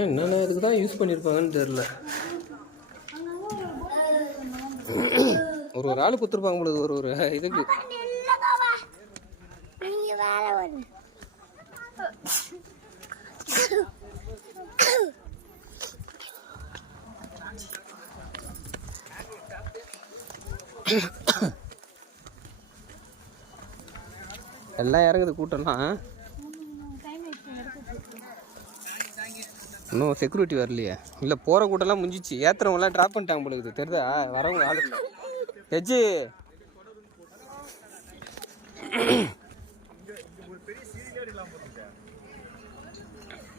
என்னென்ன இதுக்கு தான் யூஸ் பண்ணியிருப்பாங்கன்னு தெரில. ஒரு ஆள் கொடுத்துருப்பாங்க பொழுது ஒரு இதுக்கு. நீங்க வேற ஒண்ணு எல்லாம் இறங்குது கூட்டம்லாம். இன்னும் செக்யூரிட்டி வரலையே. இல்லை போகிற கூட்டம்லாம் முடிஞ்சிச்சு. ஏற்றுறவங்களாம் ட்ராப் பண்ணிட்டாங்க போலுக்குது. தெரியுதா? வரவங்க ஆள் இல்லை. ஹெஜ்ஜி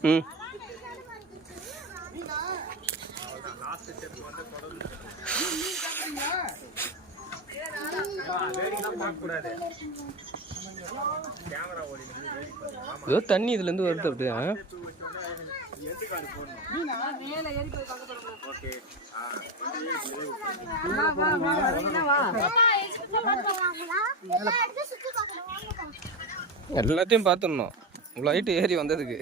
ம் ஏதோ தண்ணி இதுலேருந்து வருது அப்படியே. எல்லாத்தையும் பார்த்துடணும். லைட்டு ஏறி வந்ததுக்கு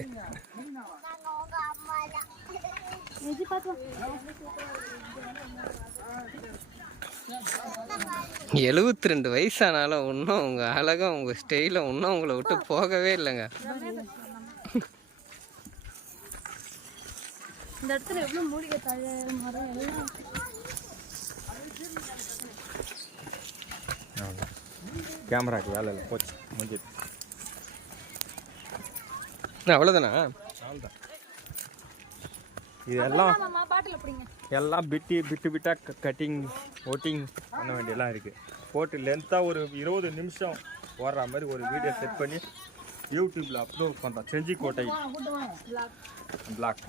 72 வயசானாலும் இன்னும் உங்கள் அழகாக உங்கள் ஸ்டைலில் இன்னும் உங்களை விட்டு போகவே இல்லைங்க. இந்த இடத்துல எவ்வளோ மூலிகை தழை மரம் எல்லாம் கேமராக்கு வேலை இல்லை, போச்சு முடிஞ்சிட்டு. அவ்வளோதானா? அவ்வளோதான். இதெல்லாம் எல்லாம் பிட்டா கட்டிங் ஓட்டிங் பண்ண வேண்டியெல்லாம் இருக்குது. போட்டு லென்த்தாக ஒரு 20 நிமிஷம் ஓடுற மாதிரி ஒரு வீடியோ செட் பண்ணி யூடியூப்பில் அப்லோட் பண்ணுறோம். செஞ்சிக்கோட்டை பிளாக்.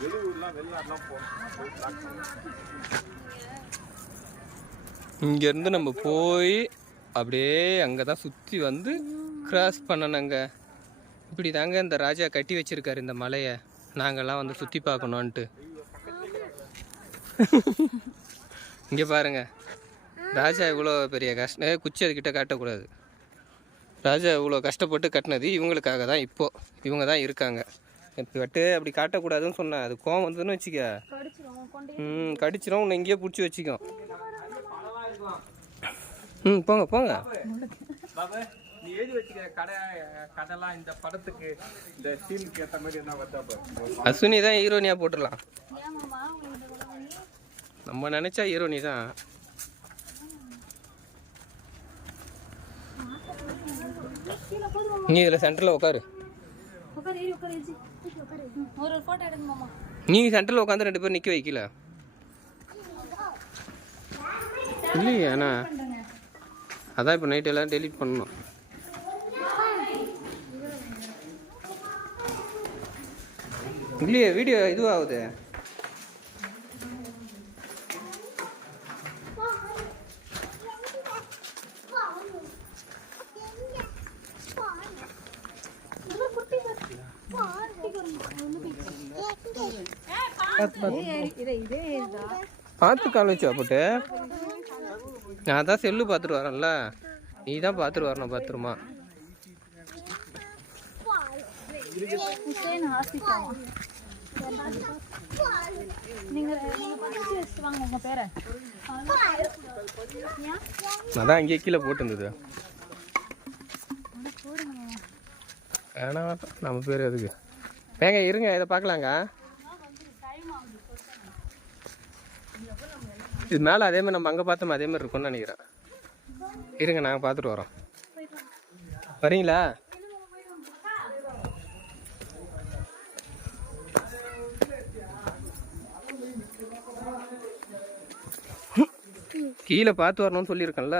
வெளியூர்லாம் வெளிநாடுலாம் போகணும். இங்கேருந்து நம்ம போய் அப்படியே அங்கே தான் சுற்றி வந்து கிராஸ் பண்ணணுங்க. இப்படி தாங்க இந்த ராஜா கட்டி வச்சிருக்காரு இந்த மலையை. நாங்கள்லாம் வந்து சுற்றி பார்க்கணுன்ட்டு. இங்கே பாருங்க, ராஜா இவ்வளோ பெரிய குச்சி அதுக்கிட்ட காட்டக்கூடாது. ராஜா இவ்வளோ கஷ்டப்பட்டு கட்டினது இவங்களுக்காக தான். இப்போது இவங்க தான் இருக்காங்க. இப்போ அப்படி காட்டக்கூடாதுன்னு சொன்னேன். அது கோவம் வந்ததுன்னு வச்சுக்க, கடிச்சிடும். உன்னை இங்கேயே பிடிச்சி வச்சுக்கோ. போங்க போங்க. நீ எழுதி வச்சுக்க கடைலாம் இந்த படத்துக்கு இந்த சீனுக்கு ஏற்ற மாதிரி என்ன பார்த்தா அஸ்வினி தான் ஹீரோனியாக போட்டுடலாம். நம்ம நினச்சா ஹீரோனி தான். நீ இதில் சென்டரில் உட்காரு. நீ சென்டரில் உட்காந்து 2 பேர் நிற்க வைக்கல இல்லையா? அண்ணா அதான் இப்போ நைட் எல்லாம் டெலீட் பண்ணணும். இல்லையே வீடியோ இதுவாகுது. பார்த்து கால் வச்சு போட்டு நான் தான் செல்லு பார்த்துட்டு வரேன்ல, நீ தான் பார்த்துட்டு வரணும் பத்திரமா. அதான் இங்கே கீழே போட்டுருந்தது. வேணாம் நம்ம பேர் எதுக்கு வேங்க. இருங்க இதை பார்க்கலாங்க. இது மேலே அதே மாதிரி நம்ம அங்கே பார்த்தோம் அதே மாதிரி இருக்கும்னு நினைக்கிறேன். இருங்க நாங்கள் பார்த்துட்டு வரோம். வரீங்களா? கீழே பார்த்து வரணும்னு சொல்லியிருக்கேன்ல.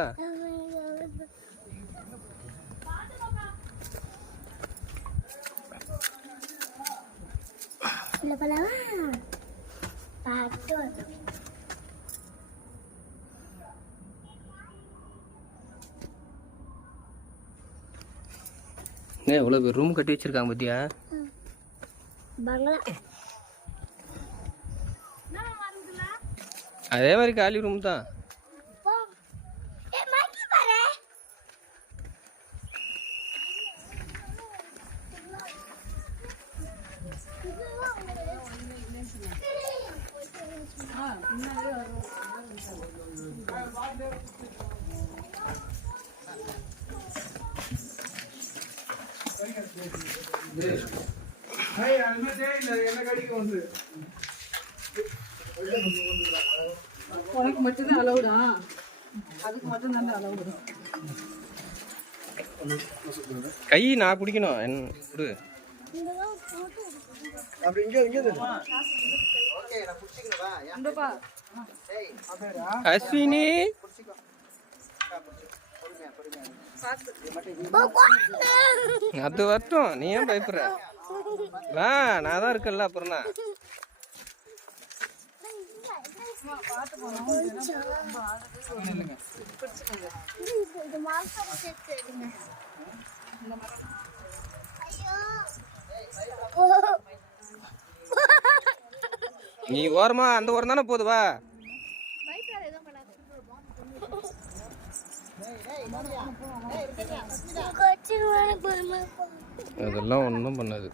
எவ்வளோ பேர் ரூம் கட்டி வச்சிருக்காங்க பத்தியா? அதே மாதிரி காலி ரூம் தான். உனக்கு மட்டும்தான் அலவுடா? அதுக்கு மட்டும் தான் அளவு வரும். கை நான் பிடிக்கணும் என்ன கொடு. அஸ்வினி அது வரட்டும், நீ ஏன் பயப்படுற? வா, நான் தான் இருக்கல. அப்புறம் தான் நீ ஓரமா அந்த ஓரம் தானே போகுது. வா, அதெல்லாம் ஒன்றும் பண்ணாது.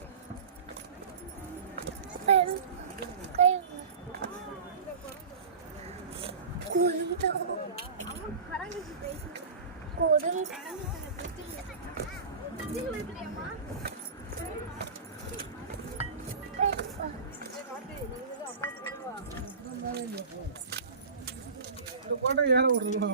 போட்டோ ஏற விடுறீங்களா?